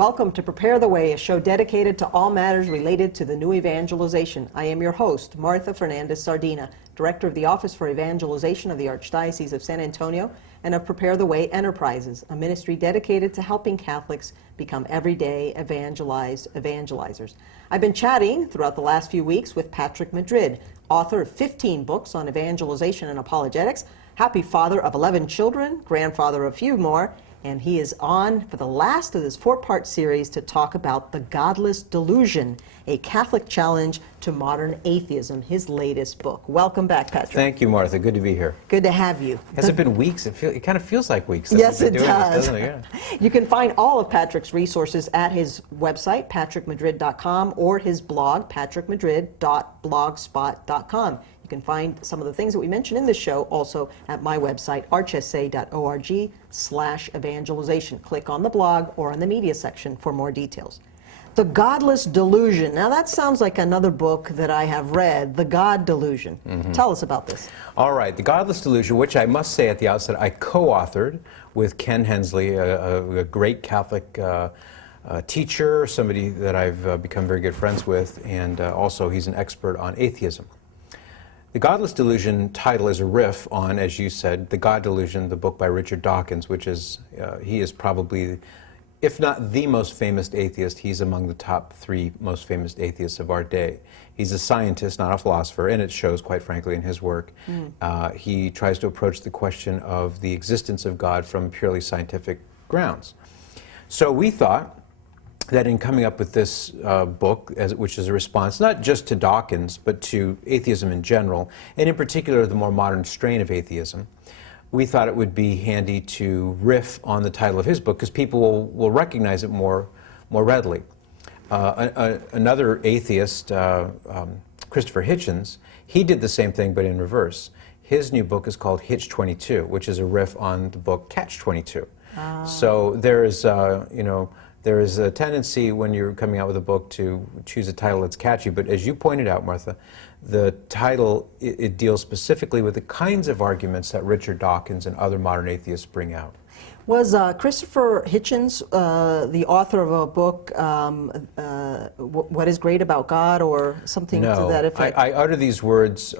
Welcome to Prepare the Way, a show dedicated to all matters related to the new evangelization. I am your host, Martha Fernández-Sardina, Director of the Office for Evangelization of the Archdiocese of San Antonio and of Prepare the Way Enterprises, a ministry dedicated to helping Catholics become everyday evangelized evangelizers. I've been chatting throughout the last few weeks with Patrick Madrid, author of 15 books on evangelization and apologetics, happy father of 11 children, grandfather of a few more, and he is on for the last of this four-part series to talk about the Godless Delusion, a Catholic challenge to modern atheism, his latest book. Welcome back, Patrick. Thank you, Martha. Good to be here. Good to have you. Has it been weeks? It kind of feels like weeks. Yes, it does. does. Doesn't it? Yeah. You can find all of Patrick's resources at his website, patrickmadrid.com, or his blog, patrickmadrid.blogspot.com. You can find some of the things that we mentioned in this show also at my website, archsa.org/evangelization. Click on the blog or on the media section for more details. The Godless Delusion. Now that sounds like another book that I have read, The God Delusion. Tell us about this. All right, The Godless Delusion, which I must say at the outset I co-authored with Ken Hensley, a great Catholic teacher, somebody that I've become very good friends with, and also he's an expert on atheism. The Godless Delusion title is a riff on, as you said, The God Delusion, the book by Richard Dawkins, which is, he is probably, if not the most famous atheist, he's among the top 3 most famous atheists of our day. He's a scientist, not a philosopher, and it shows, quite frankly, in his work. He tries to approach the question of the existence of God from purely scientific grounds. So we thought that in coming up with this book, which is a response not just to Dawkins, but to atheism in general, and in particular the more modern strain of atheism, we thought it would be handy to riff on the title of his book, because people will recognize it more readily. Another atheist, Christopher Hitchens, he did the same thing, but in reverse. His new book is called Hitch 22, which is a riff on the book Catch 22. So there is, there is a tendency when you're coming out with a book to choose a title that's catchy, but as you pointed out, Martha, the title, it deals specifically with the kinds of arguments that Richard Dawkins and other modern atheists bring out. Was Christopher Hitchens the author of a book, What is Great About God, or something to that effect? I utter these words,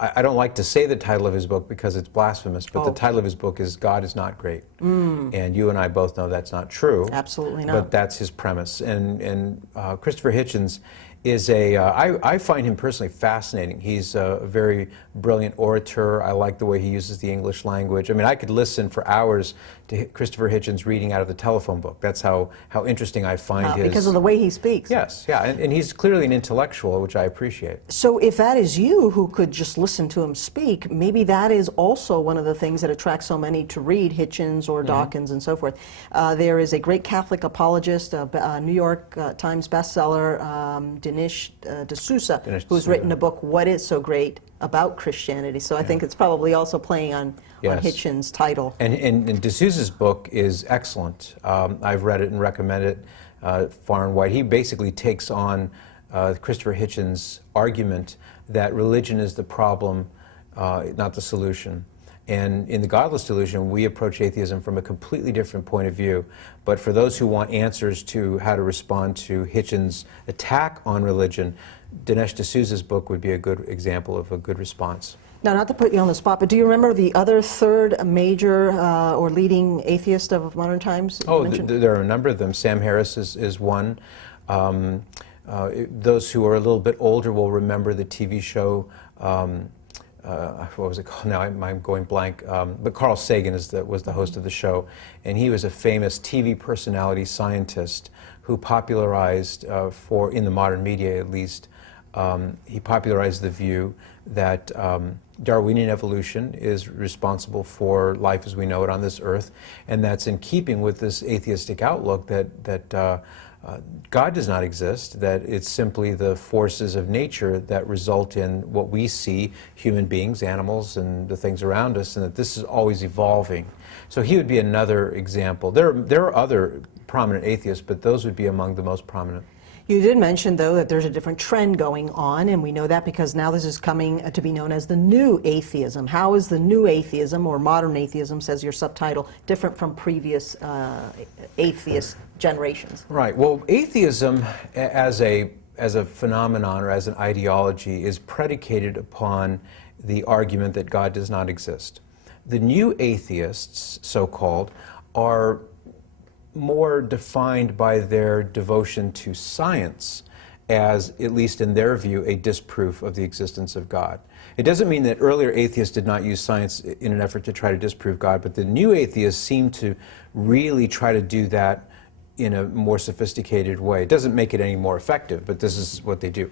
I don't like to say the title of his book because it's blasphemous, but the title of his book is God is Not Great. And you and I both know that's not true. Absolutely not. But that's his premise. And Christopher Hitchens is I find him personally fascinating. He's a very brilliant orator. I like the way he uses the English language. I mean, I could listen for hours to Christopher Hitchens reading out of the telephone book. That's how interesting I find his... Because of the way he speaks. Yes, yeah, and he's clearly an intellectual, which I appreciate. So if that is you who could just listen to him speak, maybe that is also one of the things that attracts so many to read Hitchens or Dawkins and so forth. There is a great Catholic apologist, a New York Times bestseller, Dinesh D'Souza, who's written a book, What is So Great About Christianity. So I think it's probably also playing on Hitchens' title. And D'Souza's book is excellent. I've read it and recommend it far and wide. He basically takes on Christopher Hitchens' argument that religion is the problem, not the solution. And in The Godless Delusion, we approach atheism from a completely different point of view. But for those who want answers to how to respond to Hitchens' attack on religion, Dinesh D'Souza's book would be a good example of a good response. Now, not to put you on the spot, but do you remember the other third major or leading atheist of modern times? Oh, there are a number of them. Sam Harris is one. Those who are a little bit older will remember the TV show, what was it called now? I'm going blank. But Carl Sagan was the host of the show, and he was a famous TV personality scientist who popularized, in the modern media at least, he popularized the view that Darwinian evolution is responsible for life as we know it on this earth, and that's in keeping with this atheistic outlook that God does not exist, that it's simply the forces of nature that result in what we see, human beings, animals, and the things around us, and that this is always evolving. So he would be another example. There are other prominent atheists, but those would be among the most prominent. You did mention, though, that there's a different trend going on, and we know that because now this is coming to be known as the new atheism. How is the new atheism, or modern atheism, says your subtitle, different from previous atheist generations? Right. Well, atheism as a phenomenon or as an ideology is predicated upon the argument that God does not exist. The new atheists, so-called, are more defined by their devotion to science as, at least in their view, a disproof of the existence of God. It doesn't mean that earlier atheists did not use science in an effort to try to disprove God, but the new atheists seem to really try to do that in a more sophisticated way. It doesn't make it any more effective, but this is what they do.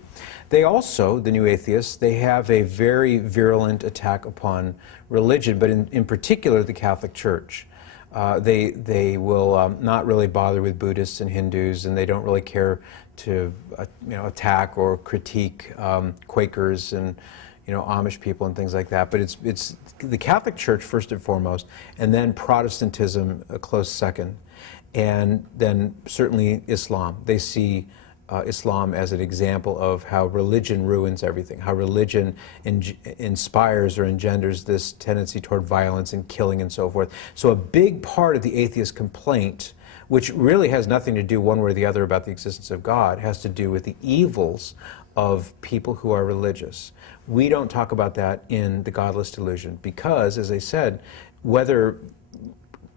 They also, the new atheists, they have a very virulent attack upon religion, but in particular the Catholic Church. They will not really bother with Buddhists and Hindus, and they don't really care to attack or critique Quakers and Amish people and things like that. But it's the Catholic Church first and foremost, and then Protestantism a close second, and then certainly Islam. They see Islam as an example of how religion ruins everything, how religion inspires or engenders this tendency toward violence and killing and so forth. So a big part of the atheist complaint, which really has nothing to do one way or the other about the existence of God, has to do with the evils of people who are religious. We don't talk about that in the Godless Delusion because, as I said, whether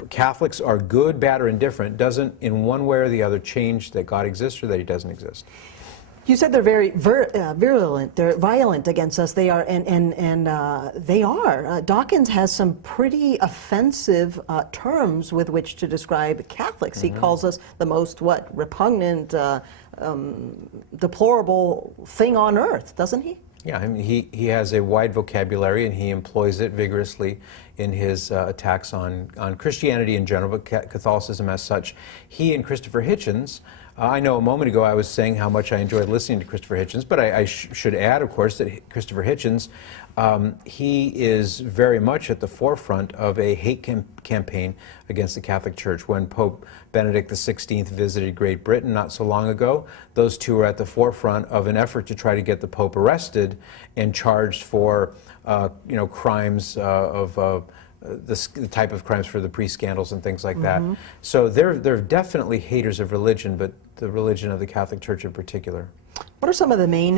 Catholics are good, bad, or indifferent doesn't, in one way or the other, change that God exists or that He doesn't exist. You said they're very virulent, they're violent against us. They are, and they are. Dawkins has some pretty offensive terms with which to describe Catholics. He calls us the most, repugnant, deplorable thing on earth, doesn't he? Yeah, I mean, he has a wide vocabulary, and he employs it vigorously in his attacks on Christianity in general, but Catholicism as such. He and Christopher Hitchens, I know a moment ago I was saying how much I enjoyed listening to Christopher Hitchens, but I should add, of course, that Christopher Hitchens, he is very much at the forefront of a hate campaign against the Catholic Church. When Pope Benedict XVI visited Great Britain not so long ago, those two were at the forefront of an effort to try to get the Pope arrested and charged for crimes of the type of crimes for the pre-scandals and things like that. So they're definitely haters of religion, but the religion of the Catholic Church in particular. What are some of the main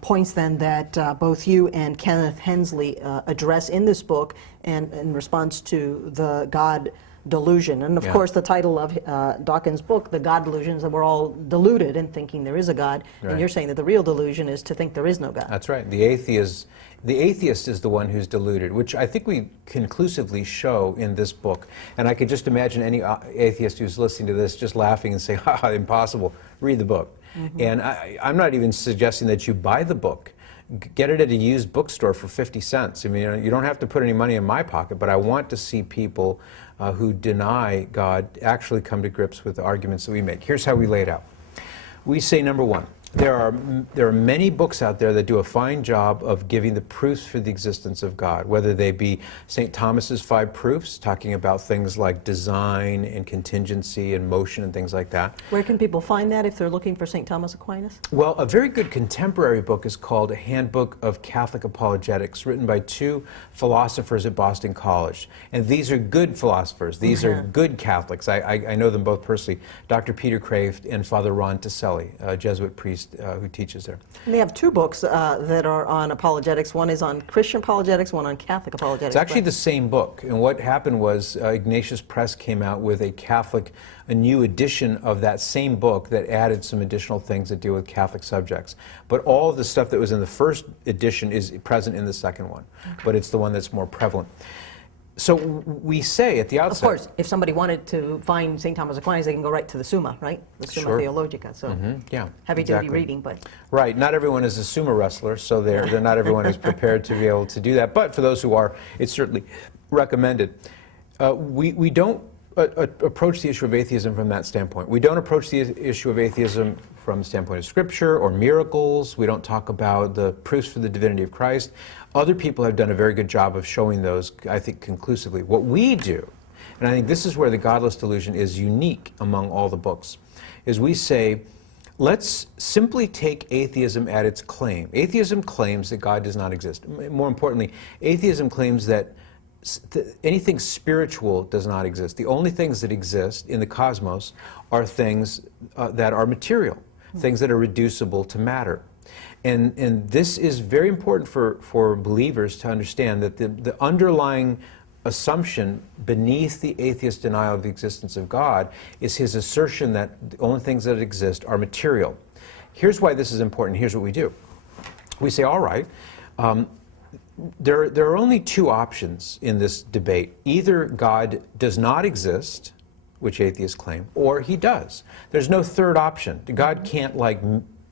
points then that both you and Kenneth Hensley address in this book and in response to the God Delusion? And of course the title of Dawkins' book, The God Delusion, is that we're all deluded in thinking there is a God. Right. And you're saying that the real delusion is to think there is no God. That's right. The atheist is the one who's deluded, which I think we conclusively show in this book. And I could just imagine any atheist who's listening to this just laughing and saying, "Ha, impossible, read the book." And I'm not even suggesting that you buy the book. Get it at a used bookstore for 50 cents. I mean, you don't have to put any money in my pocket, but I want to see people who deny God actually come to grips with the arguments that we make. Here's how we lay it out. We say, number one, there are many books out there that do a fine job of giving the proofs for the existence of God, whether they be St. Thomas's 5 proofs, talking about things like design and contingency and motion and things like that. Where can people find that if they're looking for St. Thomas Aquinas? Well, a very good contemporary book is called A Handbook of Catholic Apologetics, written by 2 philosophers at Boston College. And these are good philosophers. These are good Catholics. I know them both personally, Dr. Peter Kraft and Father Ron Tiselli, a Jesuit priest who teaches there. And they have 2 books that are on apologetics. One is on Christian apologetics, one on Catholic apologetics. It's actually the same book. And what happened was Ignatius Press came out with a new edition of that same book that added some additional things that deal with Catholic subjects. But all of the stuff that was in the first edition is present in the second one. But it's the one that's more prevalent. So we say at the outset... Of course, if somebody wanted to find St. Thomas Aquinas, they can go right to the Summa, right? The Summa Theologica. So yeah, heavy-duty reading, but... Right. Not everyone is a sumo wrestler, so they're not everyone is prepared to be able to do that. But for those who are, it's certainly recommended. We don't approach the issue of atheism from that standpoint. We don't approach the issue of atheism from the standpoint of Scripture or miracles. We don't talk about the proofs for the divinity of Christ. Other people have done a very good job of showing those, I think, conclusively. What we do, and I think this is where the Godless Delusion is unique among all the books, is we say Let's simply take atheism at its claim. Atheism claims that God does not exist. More importantly, atheism claims that anything spiritual does not exist. The only things that exist in the cosmos are things that are material, things that are reducible to matter. And this is very important for believers to understand, that the underlying assumption beneath the atheist denial of the existence of God is his assertion that the only things that exist are material. Here's why this is important. Here's what we do. We say, all right, there are only two options in this debate. Either God does not exist, which atheists claim, or he does. There's no third option. God can't like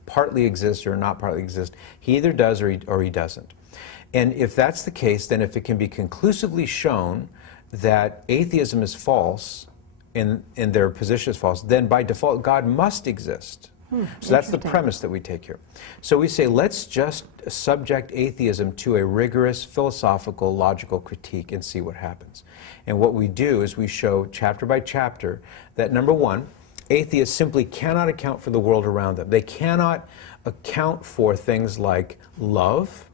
partly exist or not partly exist. He either does or he doesn't. And if that's the case, then if it can be conclusively shown that atheism is false and their position is false, then by default God must exist. So that's the premise that we take here. So we say, let's just subject atheism to a rigorous philosophical, logical critique and see what happens. And what we do is we show chapter by chapter that, number one, atheists simply cannot account for the world around them. They cannot account for things like love,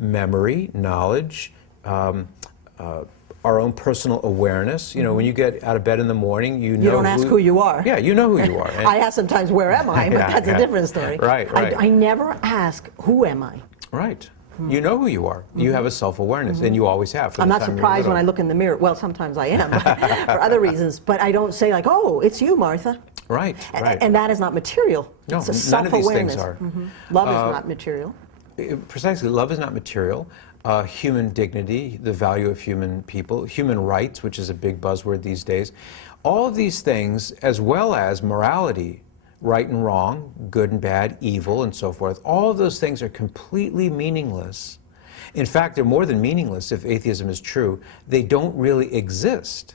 memory, knowledge, our own personal awareness. You know, when you get out of bed in the morning, you know. You don't ask who you are. Yeah, you know who you are. I ask sometimes, where am I? But that's a different story. Right. I never ask, who am I? Right. You know who you are. You have a self-awareness, and you always have. I'm not surprised when I look in the mirror. Well, sometimes I am, for other reasons. But I don't say like, oh, it's you, Martha. Right. And that is not material. No, it's a none of these things self-awareness. are. Love is not material. Precisely. Love is not material. Human dignity, the value of human people, human rights, which is a big buzzword these days. All of these things, as well as morality, right and wrong, good and bad, evil, and so forth, all of those things are completely meaningless. In fact, they're more than meaningless if atheism is true. They don't really exist.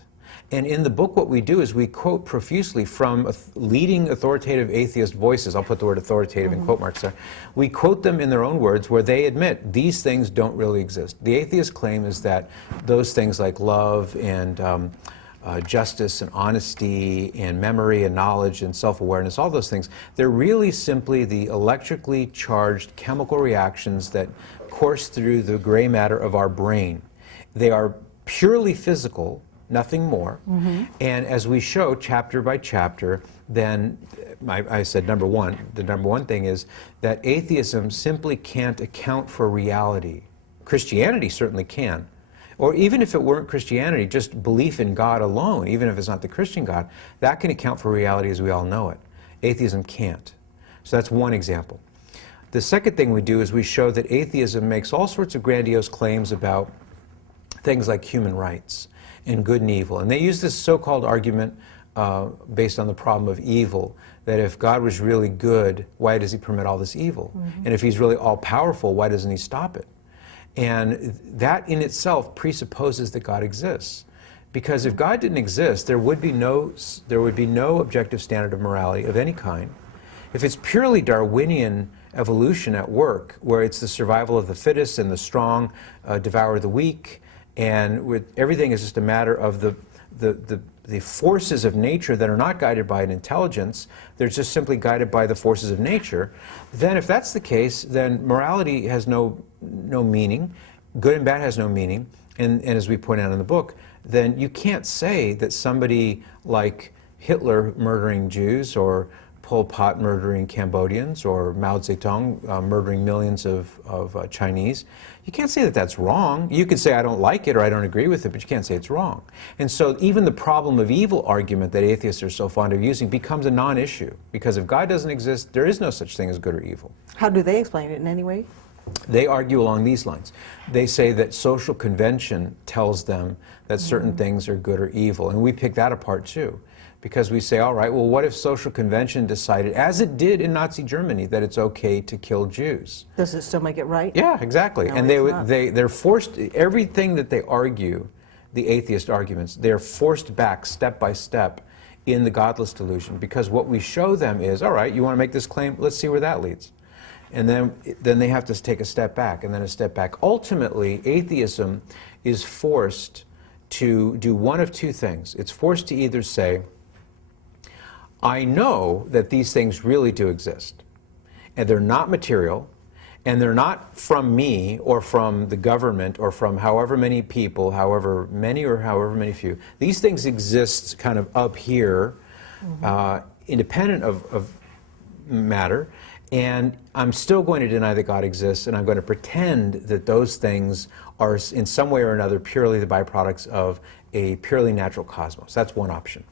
And in the book, what we do is we quote profusely from leading authoritative atheist voices. I'll put the word authoritative in quote marks there. We quote them in their own words where they admit these things don't really exist. The atheist claim is that those things like love and justice and honesty and memory and knowledge and self-awareness, all those things, they're really simply the electrically charged chemical reactions that course through the gray matter of our brain. They are purely physical, nothing more. And as we show chapter by chapter, then I said the number one thing is that atheism simply can't account for reality. Christianity certainly can. Or even if it weren't Christianity, just belief in God alone, even if it's not the Christian God, that can account for reality as we all know it. Atheism can't. So that's one example. The second thing we do is we show that atheism makes all sorts of grandiose claims about things like human rights and good and evil. And they use this so-called argument based on the problem of evil, that if God was really good, why does he permit all this evil? And if he's really all-powerful, why doesn't he stop it? And that in itself presupposes that God exists. Because if God didn't exist, there would be no objective standard of morality of any kind. If it's purely Darwinian evolution at work, where it's the survival of the fittest and the strong devour the weak, and everything is just a matter of the forces of nature that are not guided by an intelligence, they're just simply guided by the forces of nature, then if that's the case, then morality has no meaning, good and bad has no meaning, and as we point out in the book, then you can't say that somebody like Hitler murdering Jews, or Pol Pot murdering Cambodians, or Mao Zedong murdering millions of Chinese, you can't say that that's wrong. You can say I don't like it or I don't agree with it, but you can't say it's wrong. And so even the problem of evil argument that atheists are so fond of using becomes a non-issue, because if God doesn't exist, there is no such thing as good or evil. How do they explain it in any way? They argue along these lines. They say that social convention tells them that certain things are good or evil, and we pick that apart too. Because we say, all right, well, what if social convention decided, as it did in Nazi Germany, that it's okay to kill Jews? Does it still make it right? Yeah, exactly. No, and they're forced, everything that they argue, the atheist arguments, they're forced back step by step in the Godless delusion. Because what we show them is, all right, you want to make this claim? Let's see where that leads. And then they have to take a step back, and then a step back. Ultimately, atheism is forced to do one of two things. It's forced to either say, I know that these things really do exist, and they're not material, and they're not from me or from the government or from however many people, however many or however many few. These things exist kind of up here, independent of matter, and I'm still going to deny that God exists, and I'm going to pretend that those things are in some way or another purely the byproducts of a purely natural cosmos. That's one option.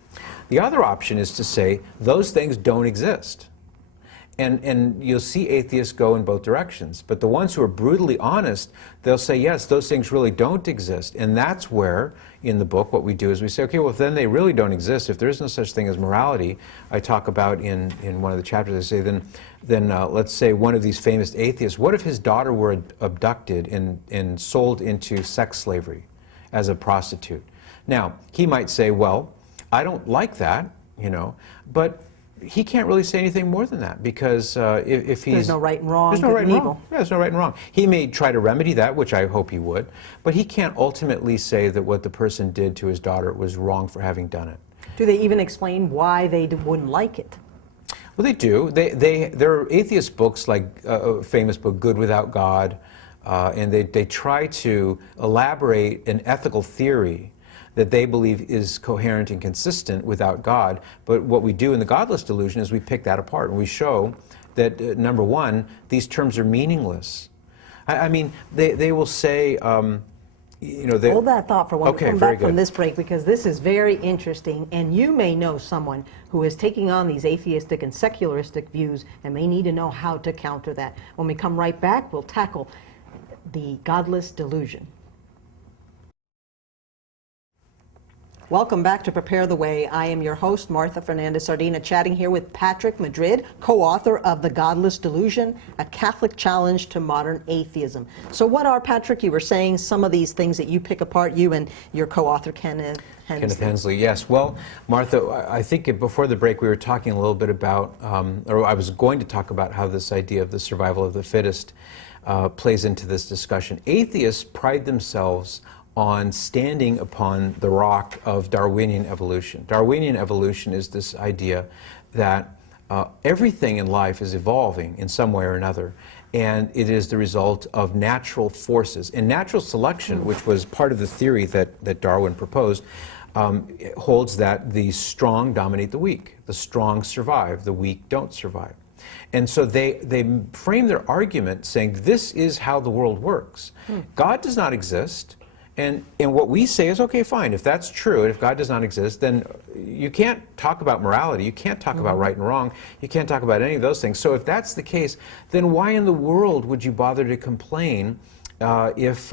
The other option is to say those things don't exist. And you'll see atheists go in both directions. But the ones who are brutally honest, they'll say, yes, those things really don't exist. And that's where, in the book, what we do is we say, okay, well, if then they really don't exist. If there is no such thing as morality, I talk about in one of the chapters, I say, then let's say one of these famous atheists, what if his daughter were abducted and sold into sex slavery as a prostitute? Now, he might say, well, I don't like that, you know, but he can't really say anything more than that, because if he's... There's no right and wrong, there's no good right and and evil. wrong. Yeah, there's no right and wrong. He may try to remedy that, which I hope he would, but he can't ultimately say that what the person did to his daughter was wrong for having done it. Do they even explain why they wouldn't like it? Well, they do. There are atheist books, like a famous book, Good Without God, and they try to elaborate an ethical theory that they believe is coherent and consistent without God. But what we do in the Godless Delusion is we pick that apart, and we show that, number one, these terms are meaningless. I mean, they will say, you know... Hold that thought for one. Okay, Come very back from good. this break, because this is very interesting, and you may know someone who is taking on these atheistic and secularistic views and may need to know how to counter that. When we come right back, we'll tackle the Godless Delusion. Welcome back to Prepare the Way. I am your host, Martha Fernández-Sardina, chatting here with Patrick Madrid, co-author of The Godless Delusion, A Catholic Challenge to Modern Atheism. So what are, Patrick, you were saying some of these things that you pick apart, you and your co-author, Kenneth Hensley. Yes. Well, Martha, I think before the break we were talking a little bit about, or I was going to talk about how this idea of the survival of the fittest plays into this discussion. Atheists pride themselves on standing upon the rock of Darwinian evolution. Darwinian evolution is this idea that everything in life is evolving in some way or another, and it is the result of natural forces. And natural selection, which was part of the theory that Darwin proposed, holds that the strong dominate the weak. The strong survive, the weak don't survive. And so they frame their argument saying this is how the world works. God does not exist. And what we say is, okay, fine, if that's true, and if God does not exist, then you can't talk about morality, you can't talk about right and wrong, you can't talk about any of those things. So if that's the case, then why in the world would you bother to complain if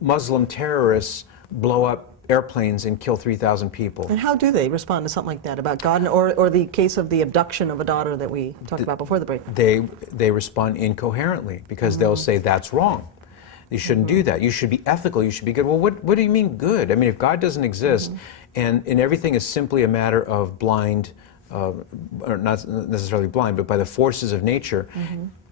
Muslim terrorists blow up airplanes and kill 3,000 people? And how do they respond to something like that about God, or the case of the abduction of a daughter that we talked about before the break? They respond incoherently, because they'll say that's wrong. You shouldn't do that. You should be ethical. You should be good. Well, what do you mean good? I mean, if God doesn't exist, and everything is simply a matter of blind, or not necessarily blind, but by the forces of nature,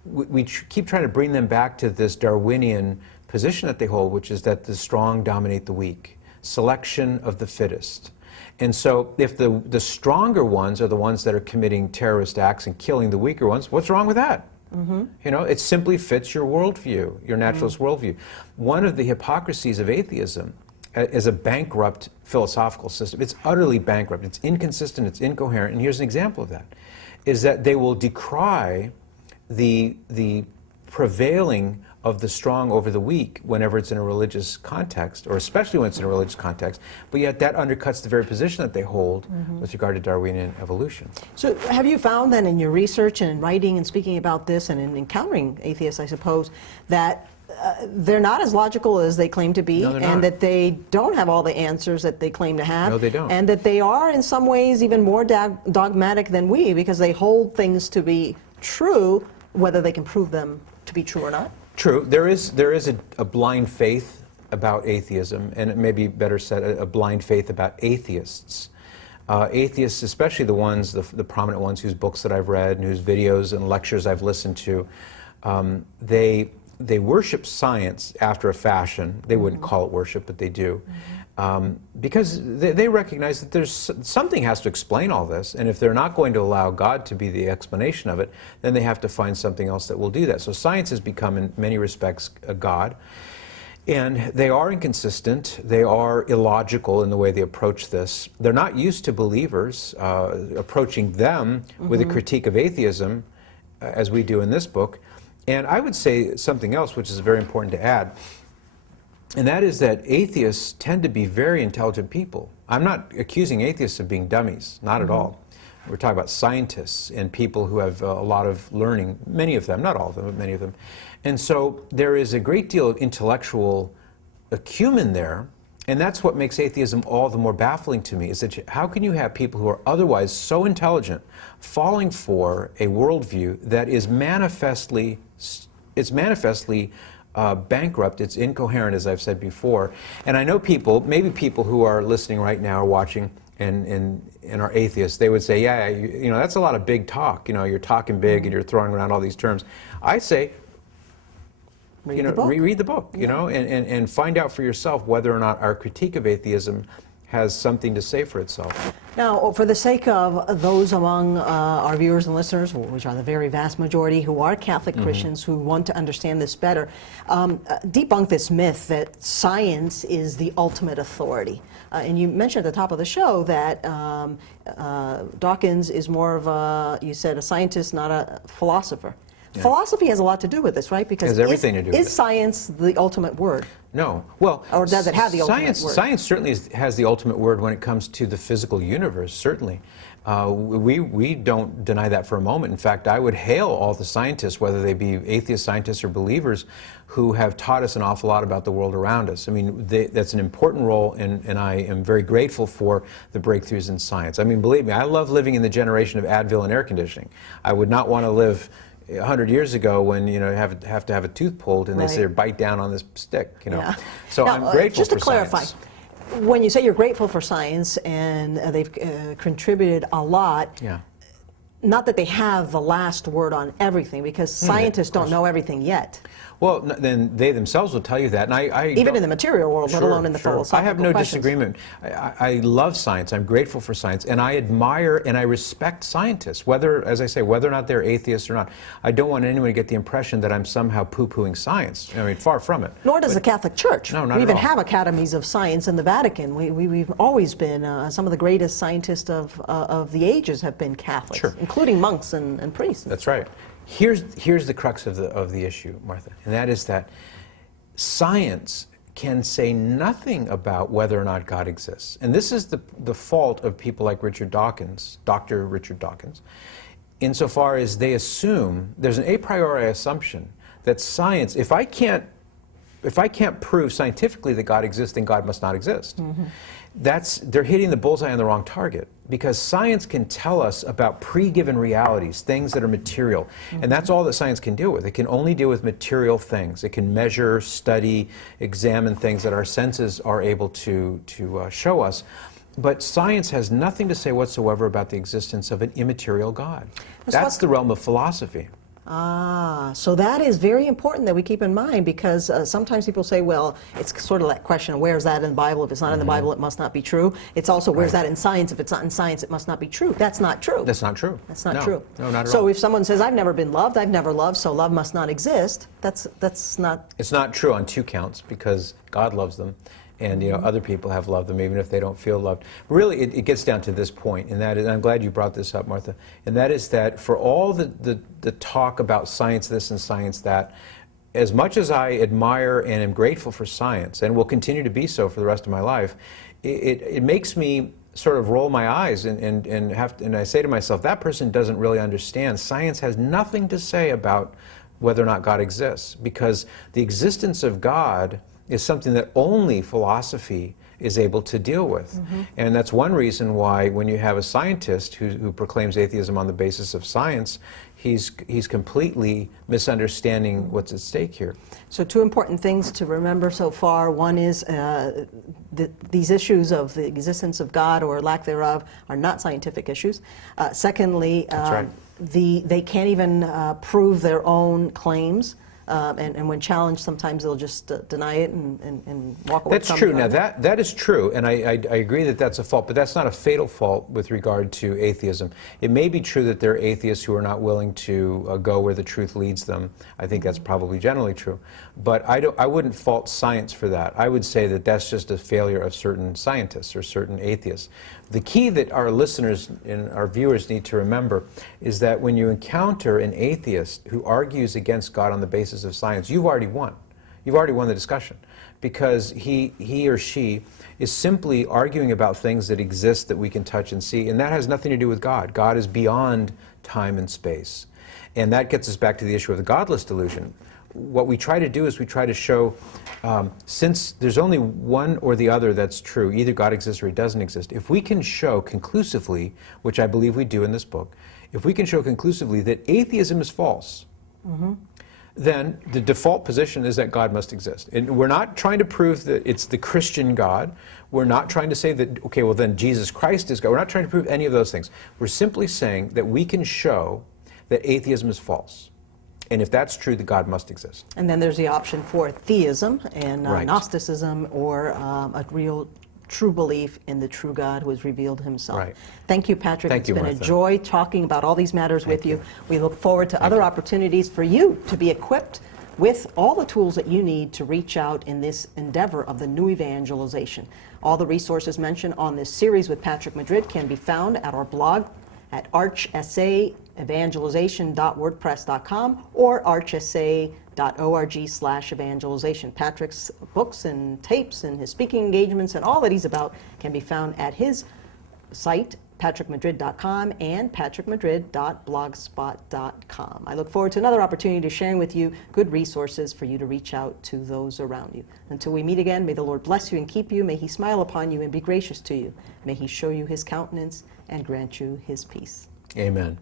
we keep trying to bring them back to this Darwinian position that they hold, which is that the strong dominate the weak. Selection of the fittest. And so if the stronger ones are the ones that are committing terrorist acts and killing the weaker ones, what's wrong with that? You know, it simply fits your worldview, your naturalist worldview. One of the hypocrisies of atheism is a bankrupt philosophical system. It's utterly bankrupt. It's inconsistent. It's incoherent. And here's an example of that, is that they will decry the prevailing of the strong over the weak whenever it's in a religious context, or especially when it's in a religious context, but yet that undercuts the very position that they hold with regard to Darwinian evolution. So have you found then in your research and in writing and speaking about this and in encountering atheists, I suppose, that they're not as logical as they claim to be, No, they're and not. that they don't have all the answers that they claim to have? No, they don't. And that they are in some ways even more dogmatic than we, because they hold things to be true, whether they can prove them to be true or not? True. There is a blind faith about atheism, and it may be better said, a blind faith about atheists. Atheists, especially the ones, the prominent ones whose books that I've read and whose videos and lectures I've listened to, they worship science after a fashion. They wouldn't call it worship, but they do. because they recognize that there's something has to explain all this, and if they're not going to allow God to be the explanation of it, then they have to find something else that will do that. So science has become, in many respects, a God, and they are inconsistent, they are illogical in the way they approach this. They're not used to believers approaching them with a critique of atheism, as we do in this book. And I would say something else, which is very important to add, and that is that atheists tend to be very intelligent people. I'm not accusing atheists of being dummies, not at all. We're talking about scientists and people who have a lot of learning, many of them, not all of them, but many of them. And so there is a great deal of intellectual acumen there, and that's what makes atheism all the more baffling to me, is that how can you have people who are otherwise so intelligent falling for a worldview that is manifestly bankrupt, it's incoherent, as I've said before. And I know people, maybe people who are listening right now or watching and are atheists, they would say, yeah, you know, that's a lot of big talk. You know, you're talking big and you're throwing around all these terms. I say, reread the book, you know, and find out for yourself whether or not our critique of atheism has something to say for itself. Now, for the sake of those among our viewers and listeners, which are the very vast majority who are Catholic Christians who want to understand this better, debunk this myth that science is the ultimate authority. And you mentioned at the top of the show that Dawkins is more of a, you said, a scientist, not a philosopher. Yeah. Philosophy has a lot to do with this, right? Because it has everything to do with it. Is science the ultimate word? No. Well, or does it have the ultimate word? Science certainly has the ultimate word when it comes to the physical universe, certainly. We don't deny that for a moment. In fact, I would hail all the scientists, whether they be atheist scientists or believers, who have taught us an awful lot about the world around us. I mean, that's an important role, and I am very grateful for the breakthroughs in science. I mean, believe me, I love living in the generation of Advil and air conditioning. I would not want to live 100 years ago when, you know, you have to have a tooth pulled and they say bite down on this stick, you know. Yeah. So now, I'm grateful for science. Just to clarify, when you say you're grateful for science and they've contributed a lot, not that they have the last word on everything, because scientists don't know everything yet. Well, then they themselves will tell you that. And I even in the material world, let alone in the philosophical I have no questions. disagreement. I love science. I'm grateful for science. And I admire and I respect scientists, whether, as I say, whether or not they're atheists or not. I don't want anyone to get the impression that I'm somehow poo-pooing science. I mean, far from it. Nor does the Catholic Church. No, not we even at all. have academies of science in the Vatican. We've always been, some of the greatest scientists of the ages have been Catholics, including monks and priests. That's right. Here's the crux of the issue, Martha, and that is that science can say nothing about whether or not God exists. And this is the fault of people like Richard Dawkins, Dr. Richard Dawkins, insofar as they assume, there's an a priori assumption that science, if I can't prove scientifically that God exists, then God must not exist. They're hitting the bullseye on the wrong target, because science can tell us about pre-given realities, things that are material, and that's all that science can deal with. It can only deal with material things. It can measure, study, examine things that our senses are able to show us. But science has nothing to say whatsoever about the existence of an immaterial God. That's the realm of philosophy. Ah, so that is very important that we keep in mind, because sometimes people say, well, it's sort of that question, where's that in the Bible? If it's not in the Bible, it must not be true. It's also, where's that in science? If it's not in science, it must not be true. That's not true. That's not true. That's not true. No, not at all. So if someone says, I've never been loved, I've never loved, so love must not exist, that's not... It's not true on two counts, because God loves them. And you know, other people have loved them even if they don't feel loved. Really, it gets down to this point, and that is, I'm glad you brought this up, Martha, and that is that for all the talk about science this and science that, as much as I admire and am grateful for science, and will continue to be so for the rest of my life, it makes me sort of roll my eyes and I say to myself, that person doesn't really understand. Science has nothing to say about whether or not God exists, because the existence of God is something that only philosophy is able to deal with. And that's one reason why when you have a scientist who proclaims atheism on the basis of science, he's completely misunderstanding what's at stake here. So two important things to remember so far. One is these issues of the existence of God or lack thereof are not scientific issues. Secondly, That's right. they can't even prove their own claims. and when challenged, sometimes they'll just deny it and walk away. That's true. Now that is true, and I agree that that's a fault, but that's not a fatal fault with regard to atheism. It may be true that there are atheists who are not willing to go where the truth leads them. I think that's probably generally true, but I wouldn't fault science for that. I would say that that's just a failure of certain scientists or certain atheists. The key that our listeners and our viewers need to remember is that when you encounter an atheist who argues against God on the basis of science, you've already won. You've already won the discussion, because he or she is simply arguing about things that exist that we can touch and see, and that has nothing to do with God. God is beyond time and space. And that gets us back to the issue of the Godless delusion. What we try to do is we try to show, since there's only one or the other that's true, either God exists or he doesn't exist, if we can show conclusively, which I believe we do in this book, if we can show conclusively that atheism is false, then the default position is that God must exist. And we're not trying to prove that it's the Christian God. We're not trying to say that, okay, well then Jesus Christ is God. We're not trying to prove any of those things. We're simply saying that we can show that atheism is false. And if that's true, that God must exist. And then there's the option for theism and Right. Gnosticism, or a real true belief in the true God who has revealed himself. Right. Thank you, Patrick. Thank It's you, been a Martha. joy talking about all these matters with you. you. We look forward to other opportunities for you to be equipped with all the tools that you need to reach out in this endeavor of the new evangelization. All the resources mentioned on this series with Patrick Madrid can be found at our blog at archsaevangelization.wordpress.com or archsa.org/evangelization. Patrick's books and tapes and his speaking engagements and all that he's about can be found at his site, patrickmadrid.com and patrickmadrid.blogspot.com. I look forward to another opportunity to sharing with you good resources for you to reach out to those around you. Until we meet again, may the Lord bless you and keep you. May he smile upon you and be gracious to you. May he show you his countenance and grant you his peace. Amen.